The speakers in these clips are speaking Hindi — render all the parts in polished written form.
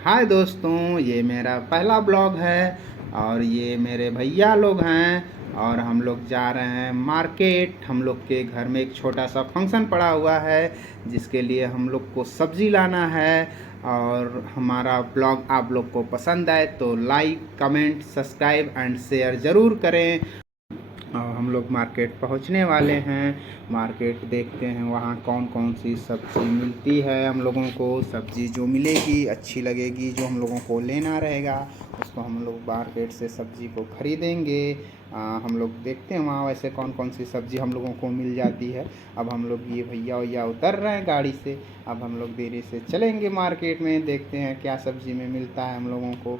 हाय दोस्तों, ये मेरा पहला ब्लॉग है और ये मेरे भैया लोग हैं और हम लोग जा रहे हैं मार्केट। हम लोग के घर में एक छोटा सा फंक्शन पड़ा हुआ है जिसके लिए हम लोग को सब्ज़ी लाना है। और हमारा ब्लॉग आप लोग को पसंद आए तो like, comment, subscribe and share ज़रूर करें। और हम लोग मार्केट पहुंचने वाले हैं। मार्केट देखते हैं वहाँ कौन कौन सी सब्ज़ी मिलती है। हम लोगों को सब्ज़ी जो मिलेगी अच्छी लगेगी, जो हम लोगों को लेना रहेगा उसको हम लोग मार्केट से सब्ज़ी को ख़रीदेंगे। हम लोग देखते हैं वहाँ वैसे कौन कौन सी सब्ज़ी हम लोगों को मिल जाती है। अब हम लोग ये भैया उतर रहे हैं गाड़ी से। अब हम लोग देरी से चलेंगे मार्केट में, देखते हैं क्या सब्ज़ी में मिलता है हम लोगों को।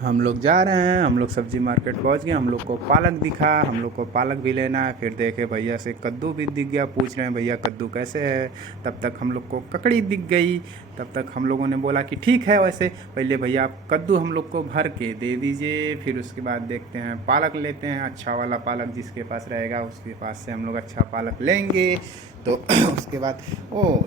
हम लोग जा रहे हैं, हम लोग सब्ज़ी मार्केट पहुंच गए। हम लोग को पालक दिखा, हम लोग को पालक भी लेना है। फिर देखे भैया से कद्दू भी दिख गया, पूछ रहे हैं भैया कद्दू कैसे है। तब तक हम लोग को ककड़ी दिख गई। तब तक हम लोगों ने बोला कि ठीक है, वैसे पहले भैया आप कद्दू हम लोग को भर के दे दीजिए, फिर उसके बाद देखते हैं पालक लेते हैं। अच्छा वाला पालक जिसके पास रहेगा उसके पास से हम लोग अच्छा पालक लेंगे। तो उसके बाद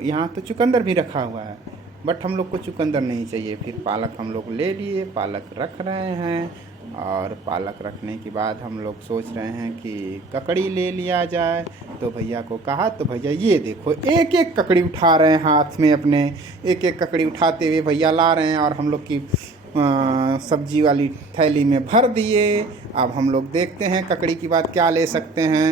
यहाँ तो चुकंदर भी रखा हुआ है, बट हम लोग को चुकंदर नहीं चाहिए। फिर पालक हम लोग ले लिए, पालक रख रहे हैं। और पालक रखने के बाद हम लोग सोच रहे हैं कि ककड़ी ले लिया जाए। तो भैया को कहा तो भैया ये देखो एक एक ककड़ी उठा रहे हैं हाथ में अपने। एक एक ककड़ी उठाते हुए भैया ला रहे हैं और हम लोग की सब्जी वाली थैली में भर दिए। अब हम लोग देखते हैं ककड़ी की बात क्या ले सकते हैं।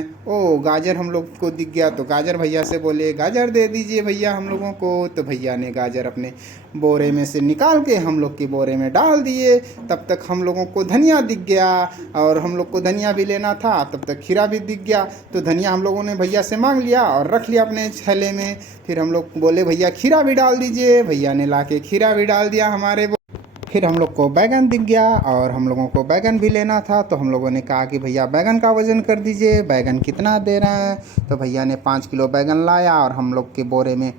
गाजर हम लोग को दिख गया तो गाजर भैया से बोले गाजर दे दीजिए भैया हम लोगों को। तो भैया ने गाजर अपने बोरे में से निकाल के हम लोग के बोरे में डाल दिए। तब तक हम लोगों को धनिया दिख गया और हम लोग को धनिया भी लेना था। तब तक खीरा भी दिख गया तो धनिया हम लोगों ने भैया से मांग लिया और रख लिया अपने थैले में। फिर हम लोग बोले भैया खीरा भी डाल दीजिए, भैया ने ला के खीरा भी डाल दिया हमारे। फिर हम लोग को बैगन दिख गया और हम लोगों को बैगन भी लेना था। तो हम लोगों ने कहा कि भैया बैगन का वज़न कर दीजिए, बैगन कितना दे रहे हैं। तो भैया ने 5 किलो बैगन लाया और हम लोग के बोरे में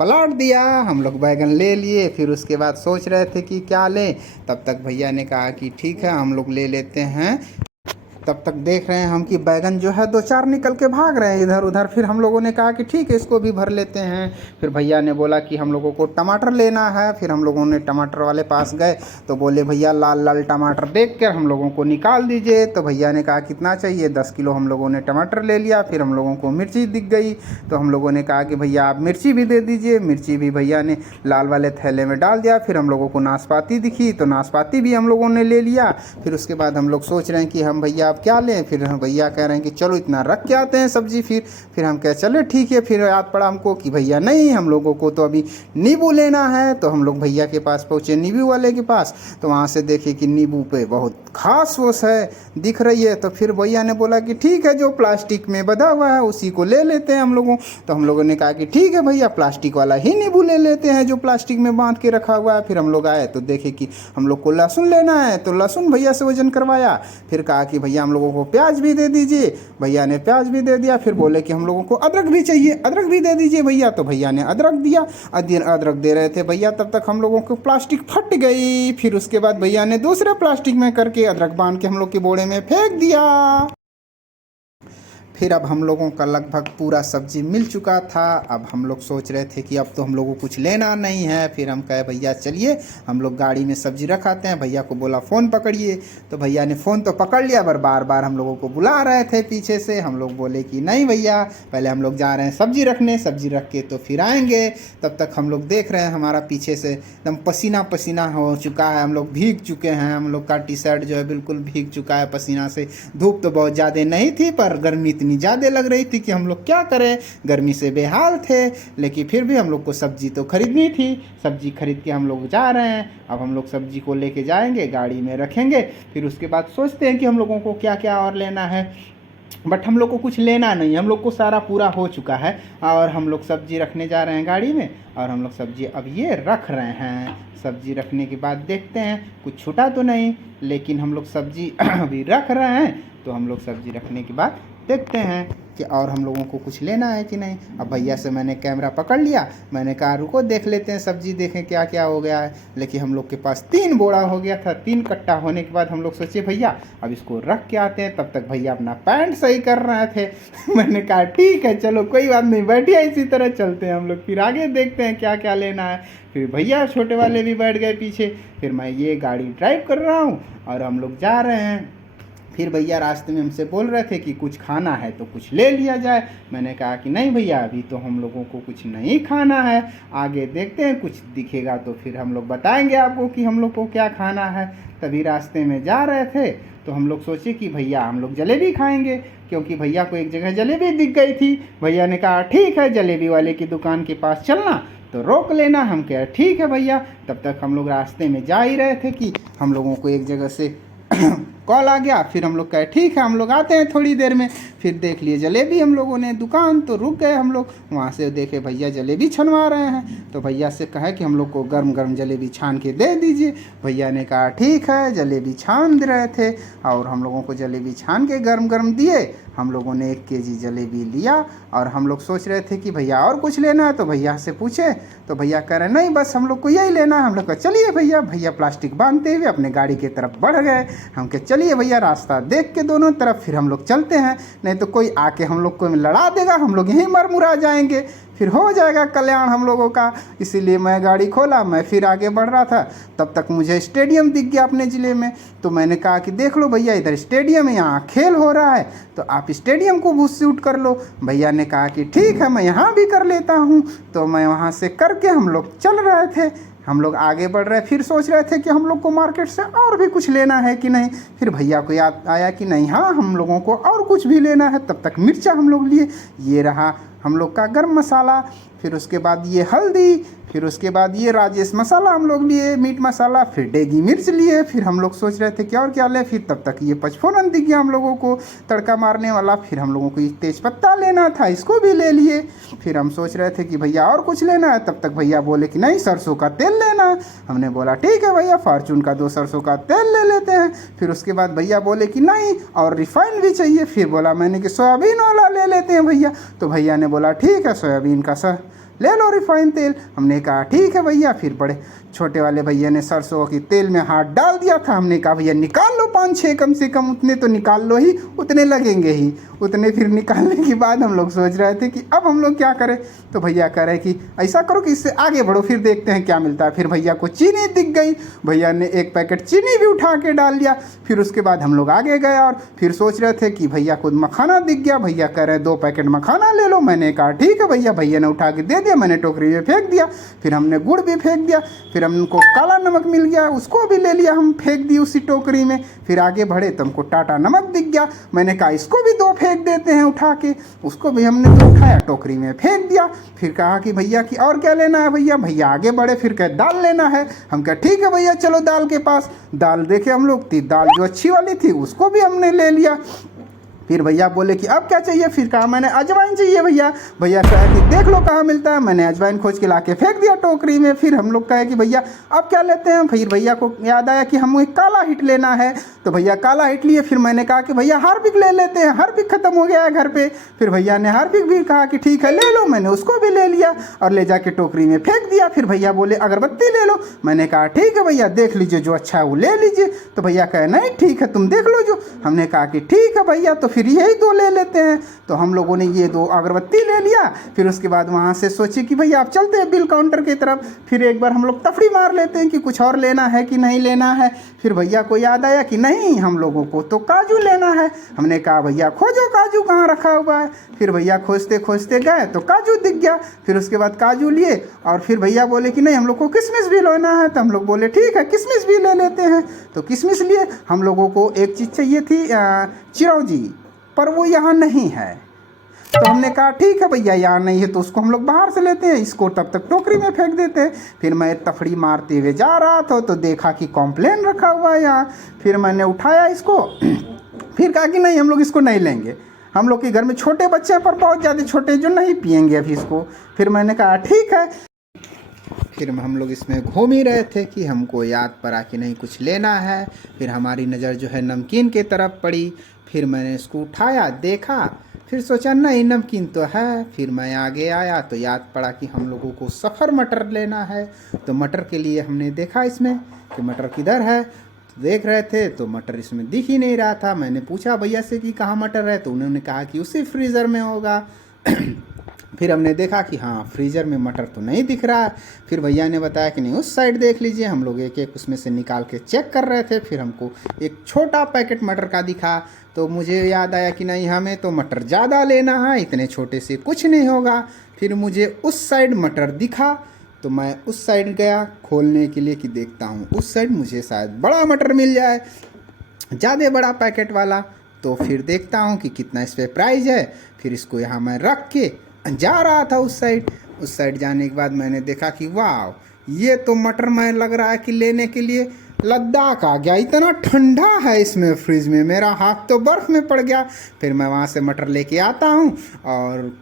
पलट दिया। हम लोग बैगन ले लिए। फिर उसके बाद सोच रहे थे कि क्या लें। तब तक भैया ने कहा कि ठीक है हम लोग ले लेते हैं। तब तक देख रहे हैं हम कि बैगन जो है 2-4 निकल के भाग रहे हैं इधर उधर। फिर हम लोगों ने कहा कि ठीक है इसको भी भर लेते हैं। फिर भैया ने बोला कि हम लोगों को टमाटर लेना है। फिर हम लोगों ने टमाटर वाले पास गए तो बोले भैया लाल लाल टमाटर देख कर हम लोगों को निकाल दीजिए। तो भैया ने कहा कितना चाहिए, 10 किलो हम लोगों ने टमाटर ले लिया। फिर हम लोगों को मिर्ची दिख गई तो हम लोगों ने कहा कि भैया आप मिर्ची भी दे दीजिए। मिर्ची भी भैया ने लाल वाले थैले में डाल दिया। फिर हम लोगों को नाशपाती दिखी तो नाशपाती भी हम लोगों ने ले लिया। फिर उसके बाद हम लोग सोच रहे हैं कि हम भैया आप क्या लें। फिर हम भैया कह रहे हैं कि चलो इतना रख के आते हैं सब्जी। फिर हम कह चले ठीक है। फिर याद पड़ा हमको कि भैया नहीं, हम लोगों को तो अभी नींबू लेना है। तो हम लोग भैया के पास पहुँचे, नींबू वाले के पास। तो वहाँ से देखे कि नींबू पे बहुत खास ओस है दिख रही है। तो फिर भैया ने बोला कि ठीक है जो प्लास्टिक में बंधा हुआ है उसी को ले लेते हैं हम लोगों। तो हम लोगों ने कहा कि ठीक है भैया प्लास्टिक वाला ही नींबू ले लेते हैं जो प्लास्टिक में बांध के रखा हुआ है। फिर हम लोग आए तो देखे कि हम लोग को लहसुन लेना है। तो लहसुन भैया से वजन करवाया। फिर कहा कि भैया हम लोगों को प्याज भी दे दीजिए। भैया ने प्याज भी दे दिया। फिर बोले कि हम लोगों को अदरक भी चाहिए, अदरक भी दे दीजिए भैया। तो भैया ने अदरक दिया। अदरक दे रहे थे भैया, तब तक हम लोगों को प्लास्टिक फट गई। फिर उसके बाद भैया ने दूसरे प्लास्टिक में करके अदरक बांध के हम लोग के बोरे में फेंक दिया। फिर अब हम लोगों का लगभग पूरा सब्जी मिल चुका था। अब हम लोग सोच रहे थे कि अब तो हम लोगों को कुछ लेना नहीं है। फिर हम कहे भैया चलिए हम लोग गाड़ी में सब्जी रखाते हैं। भैया को बोला फ़ोन पकड़िए। तो भैया ने फ़ोन तो पकड़ लिया पर बार बार हम लोगों को बुला रहे थे पीछे से। हम लोग बोले कि नहीं भैया पहले हम लोग जा रहे हैं सब्जी रखने, सब्जी रख के तो फिर आएंगे। तब तक हम लोग देख रहे हैं हमारा पीछे से एकदम पसीना पसीना हो चुका है। हम लोग भीग चुके हैं। हम लोग का टी शर्ट जो है बिल्कुल भीग चुका है पसीना से। धूप तो बहुत ज़्यादा नहीं थी पर गर्मी इतनी ज़्यादा लग रही थी कि हम लोग क्या करें, गर्मी से बेहाल थे। लेकिन फिर भी हम लोग को सब्जी तो खरीदनी थी। सब्जी खरीद के हम लोग जा रहे हैं। अब हम लोग सब्जी को लेके जाएंगे, गाड़ी में रखेंगे। फिर उसके बाद सोचते हैं कि हम लोगों को क्या क्या और लेना है। बट हम लोग को कुछ लेना नहीं, हम लोग को सारा पूरा हो चुका है। और हम लोग सब्जी रखने जा रहे हैं गाड़ी में और हम लोग सब्जी अब ये रख रहे हैं। सब्जी रखने के बाद देखते हैं कुछ छूटा तो नहीं, लेकिन हम लोग सब्जी अभी रख रहे हैं। तो हम लोग सब्जी रखने के बाद देखते हैं। कि और हम लोगों को कुछ लेना है कि नहीं। अब भैया से मैंने कैमरा पकड़ लिया, मैंने कहा रुको देख लेते हैं सब्जी, देखें क्या क्या हो गया है। लेकिन हम लोग के पास 3 बोरा हो गया था। 3 कट्टा होने के बाद हम लोग सोचे भैया अब इसको रख के आते हैं। तब तक भैया अपना पैंट सही कर रहे थे। मैंने कहा ठीक है चलो कोई बात नहीं, बैठिए इसी तरह चलते हैं हम लोग, फिर आगे देखते हैं क्या क्या लेना है। फिर भैया छोटे वाले भी बैठ गए पीछे, फिर मैं ये गाड़ी ड्राइव कर रहा हूँ और हम लोग जा रहे हैं। फिर भैया रास्ते में हमसे बोल रहे थे कि कुछ खाना है तो कुछ ले लिया जाए। मैंने कहा कि नहीं भैया अभी तो हम लोगों को कुछ नहीं खाना है, आगे देखते हैं कुछ दिखेगा तो फिर हम लोग बताएंगे आपको कि हम लोग को क्या खाना है। तभी रास्ते में जा रहे थे तो हम लोग सोचे कि भैया हम लोग जलेबी खाएंगे, क्योंकि भैया को एक जगह जलेबी दिख गई थी। भैया ने कहा ठीक है जलेबी वाले की दुकान के पास चलना तो रोक लेना। हम कह ठीक है भैया। तब तक हम लोग रास्ते में जा ही रहे थे कि हम लोगों को एक जगह से कॉल आ गया। फिर हम लोग कहे ठीक है हम लोग आते हैं थोड़ी देर में। फिर देख लिए जलेबी हम लोगों ने दुकान, तो रुक गए हम लोग। वहाँ से देखे भैया जलेबी छनवा रहे हैं, तो भैया से कहे कि हम लोग को गर्म गर्म जलेबी छान के दे दीजिए। भैया ने कहा ठीक है, जलेबी छान दे रहे थे और हम लोगों को जलेबी छान के गर्म गर्म दिए। हम लोगों ने 1 केजी जलेबी लिया और हम लोग सोच रहे थे कि भैया और कुछ लेना है, तो भैया से पूछे तो भैया कह रहे नहीं बस हम लोग को यही लेना है। हम लोग कहा चलिए भैया। भैया प्लास्टिक बांधते हुए अपने गाड़ी की तरफ बढ़ गए। हम कहे चलिए भैया रास्ता देख के दोनों तरफ, फिर हम लोग चलते हैं, नहीं तो कोई आके हम लोग को लड़ा देगा, हम लोग यहीं मर मुरा जाएंगे, फिर हो जाएगा कल्याण हम लोगों का। इसीलिए मैं गाड़ी खोला, मैं फिर आगे बढ़ रहा था। तब तक मुझे स्टेडियम दिख गया अपने ज़िले में, तो मैंने कहा कि देख लो भैया इधर स्टेडियम है, यहाँ खेल हो रहा है, तो आप स्टेडियम को भी शूट कर लो। भैया ने कहा कि ठीक है मैं यहाँ भी कर लेता हूँ। तो मैं वहाँ से करके हम लोग चल रहे थे, हम लोग आगे बढ़ रहे। फिर सोच रहे थे कि हम लोग को मार्केट से और भी कुछ लेना है कि नहीं। फिर भैया को याद आया कि नहीं हाँ हम लोगों को और कुछ भी लेना है। तब तक मिर्चा हम लोग लिए, ये रहा हम लोग का गरम मसाला, फिर उसके बाद ये हल्दी, फिर उसके बाद ये राजेश मसाला हम लोग लिए, मीट मसाला, फिर डेगी मिर्च लिए। फिर हम लोग सोच रहे थे क्या और क्या ले। फिर तब तक ये पचफोरन दिख गया हम लोगों को तड़का मारने वाला। फिर हम लोगों को ये तेज पत्ता लेना था, इसको भी ले लिए। फिर हम सोच रहे थे कि भैया और कुछ लेना है। तब तक भैया बोले कि नहीं सरसों का तेल लेना है। हमने बोला ठीक है भैया फॉर्चून का 2 सरसों का तेल ले लेते हैं। फिर उसके बाद भैया बोले कि नहीं और रिफाइंड भी चाहिए। फिर बोला मैंने कि सोयाबीन वाला ले लेते हैं भैया। तो भैया ने बोला ठीक है सोयाबीन का ले लो रिफाइंड तेल। हमने कहा ठीक है भैया। फिर बड़े छोटे वाले भैया ने सरसों की तेल में हाथ डाल दिया था। हमने कहा भैया निकाल लो 5-6 कम से कम, उतने तो निकाल लो ही, उतने लगेंगे ही उतने। फिर निकालने के बाद हम लोग सोच रहे थे कि अब हम लोग क्या करें। तो भैया कह रहे कि ऐसा करो कि इससे आगे बढ़ो, फिर देखते हैं क्या मिलता है। फिर भैया को चीनी दिख गई, भैया ने 1 पैकेट चीनी भी उठा के डाल दिया। फिर उसके बाद हम लोग आगे गए और फिर सोच रहे थे कि भैया को मखाना दिख गया। भैया कह रहे 2 पैकेट मखाना ले लो। मैंने कहा ठीक है भैया। भैया ने उठा के दे दिया, मैंने टोकरी में फेंक दिया। फिर हमने गुड़ भी फेंक दिया। फिर हमको काला नमक मिल गया, उसको भी ले लिया, हम फेंक दी उसी टोकरी में। फिर आगे बढ़े तो हमको टाटा नमक दिख गया। मैंने कहा इसको भी 2 फेंक देते हैं उठा के, उसको भी हमने 2 उठाया टोकरी में फेंक दिया। फिर कहा कि भैया कि और क्या लेना है भैया। भैया आगे बढ़े, फिर कहे दाल लेना है। हम कहा ठीक है भैया चलो दाल के पास। दाल देखे हम लोग, दाल जो अच्छी वाली थी उसको भी हमने ले लिया। फिर भैया बोले कि अब क्या चाहिए। फिर कहा मैंने अजवाइन चाहिए भैया। भैया कहा कि देख लो कहाँ मिलता है। मैंने अजवाइन खोज के ला के फेंक दिया टोकरी में। फिर हम लोग कहे कि भैया अब क्या लेते हैं। फिर भैया को याद आया कि हमें काला हिट लेना है, तो भैया काला हिट लिए। फिर मैंने कहा कि भैया हार्पिक ले लेते हैं, हार्पिक ख़त्म हो गया है घर पे। फिर भैया ने हार्पिक भी कहा कि ठीक है ले लो। मैंने उसको भी ले लिया और ले जाके टोकरी में फेंक दिया। फिर भैया बोले अगरबत्ती ले लो। मैंने कहा ठीक है भैया देख लीजिए जो अच्छा है वो ले लीजिए। तो भैया कहे नहीं ठीक है तुम देख लो जो। हमने कहा कि ठीक है भैया तो फिर यही 2 ले लेते हैं। तो हम लोगों ने ये 2 अगरबत्ती ले लिया। फिर उसके बाद वहाँ से सोचे कि भैया आप चलते हैं बिल काउंटर की तरफ, फिर एक बार हम लोग तफड़ी मार लेते हैं कि कुछ और लेना है कि नहीं लेना है। फिर भैया को याद आया कि नहीं हम लोगों को तो काजू लेना है। हमने कहा भैया खोजो काजू कहाँ रखा हुआ है। फिर भैया खोजते खोजते गए तो काजू दिख गया। फिर उसके बाद काजू लिए और फिर भैया बोले कि नहीं हम लोग को किशमिश भी लेना है। तो हम लोग बोले ठीक है किशमिश भी ले लेते हैं। तो किशमिश लिए। हम लोगों को एक चीज़ चाहिए थी चिरौंजी, पर वो यहाँ नहीं है। तो हमने कहा ठीक है भैया यहाँ नहीं है तो उसको हम लोग बाहर से लेते हैं, इसको तब तक टोकरी में फेंक देते हैं। फिर मैं तफड़ी मारते हुए जा रहा था तो देखा कि कॉम्प्लेन रखा हुआ है यहाँ। फिर मैंने उठाया इसको। फिर कहा कि नहीं हम लोग इसको नहीं लेंगे, हम लोग के घर में छोटे बच्चे हैं पर बहुत ज़्यादा छोटे जो नहीं पियेंगे अभी इसको। फिर मैंने कहा ठीक है। फिर हम लोग इसमें घूम ही रहे थे कि हमको याद पड़ा कि नहीं कुछ लेना है। फिर हमारी नज़र जो है नमकीन की तरफ पड़ी। फिर मैंने इसको उठाया देखा। फिर सोचा नहीं नमकीन तो है। फिर मैं आगे आया तो याद पड़ा कि हम लोगों को सफ़र मटर लेना है। तो मटर के लिए हमने देखा इसमें कि मटर किधर है। तो देख रहे थे तो मटर इसमें दिख ही नहीं रहा था। मैंने पूछा भैया से कि कहाँ मटर है, तो उन्होंने कहा कि उसी फ्रीज़र में होगा। फिर हमने देखा कि हाँ फ्रीज़र में मटर तो नहीं दिख रहा है। फिर भैया ने बताया कि नहीं उस साइड देख लीजिए। हम लोग एक एक उसमें से निकाल के चेक कर रहे थे। फिर हमको एक छोटा पैकेट मटर का दिखा, तो मुझे याद आया कि नहीं हमें तो मटर ज़्यादा लेना है, इतने छोटे से कुछ नहीं होगा। फिर मुझे उस साइड मटर दिखा तो मैं उस साइड गया खोलने के लिए कि देखता हूँ उस साइड मुझे शायद बड़ा मटर मिल जाए, ज़्यादा बड़ा पैकेट वाला। तो फिर देखता हूँ कि कितना इस पर प्राइस है। फिर इसको यहाँ मैं रख के जा रहा था उस साइड। उस साइड जाने के बाद मैंने देखा कि वाह ये तो मटर मैं लग रहा है कि लेने के लिए लद्दाख आ गया, इतना ठंडा है इसमें फ्रिज में, मेरा हाथ तो बर्फ़ में पड़ गया। फिर मैं वहाँ से मटर लेके आता हूँ और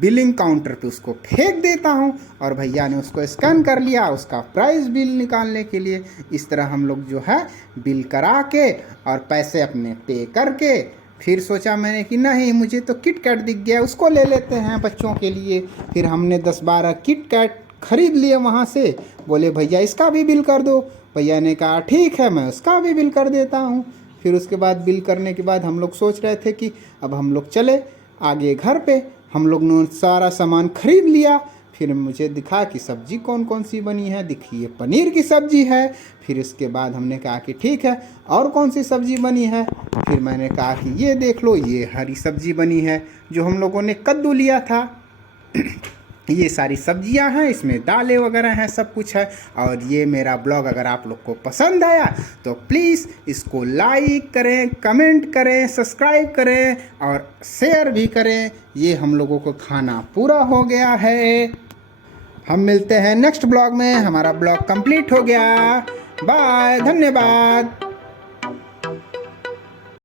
बिलिंग काउंटर पे उसको फेंक देता हूँ और भैया ने उसको स्कैन कर लिया उसका प्राइस बिल निकालने के लिए। इस तरह हम लोग जो है बिल करा के और पैसे अपने पे करके फिर सोचा मैंने कि नहीं मुझे तो किट कैट दिख गया उसको ले लेते हैं बच्चों के लिए। फिर हमने 10-12 किट कैट ख़रीद लिए वहाँ से। बोले भैया इसका भी बिल कर दो। भैया ने कहा ठीक है मैं उसका भी बिल कर देता हूँ। फिर उसके बाद बिल करने के बाद हम लोग सोच रहे थे कि अब हम लोग चले आगे घर पे। हम लोग ने सारा सामान खरीद लिया। फिर मुझे दिखा कि सब्ज़ी कौन कौन सी बनी है, दिखिए पनीर की सब्ज़ी है। फिर इसके बाद हमने कहा कि ठीक है और कौन सी सब्ज़ी बनी है। फिर मैंने कहा कि ये देख लो ये हरी सब्ज़ी बनी है, जो हम लोगों ने कद्दू लिया था। ये सारी सब्जियां हैं, इसमें दालें वगैरह हैं, सब कुछ है। और ये मेरा ब्लॉग अगर आप लोग को पसंद आया तो प्लीज़ इसको लाइक करें, कमेंट करें, सब्सक्राइब करें और शेयर भी करें। ये हम लोगों को खाना पूरा हो गया है। हम मिलते हैं नेक्स्ट ब्लॉग में। हमारा ब्लॉग कंप्लीट हो गया। बाय, धन्यवाद।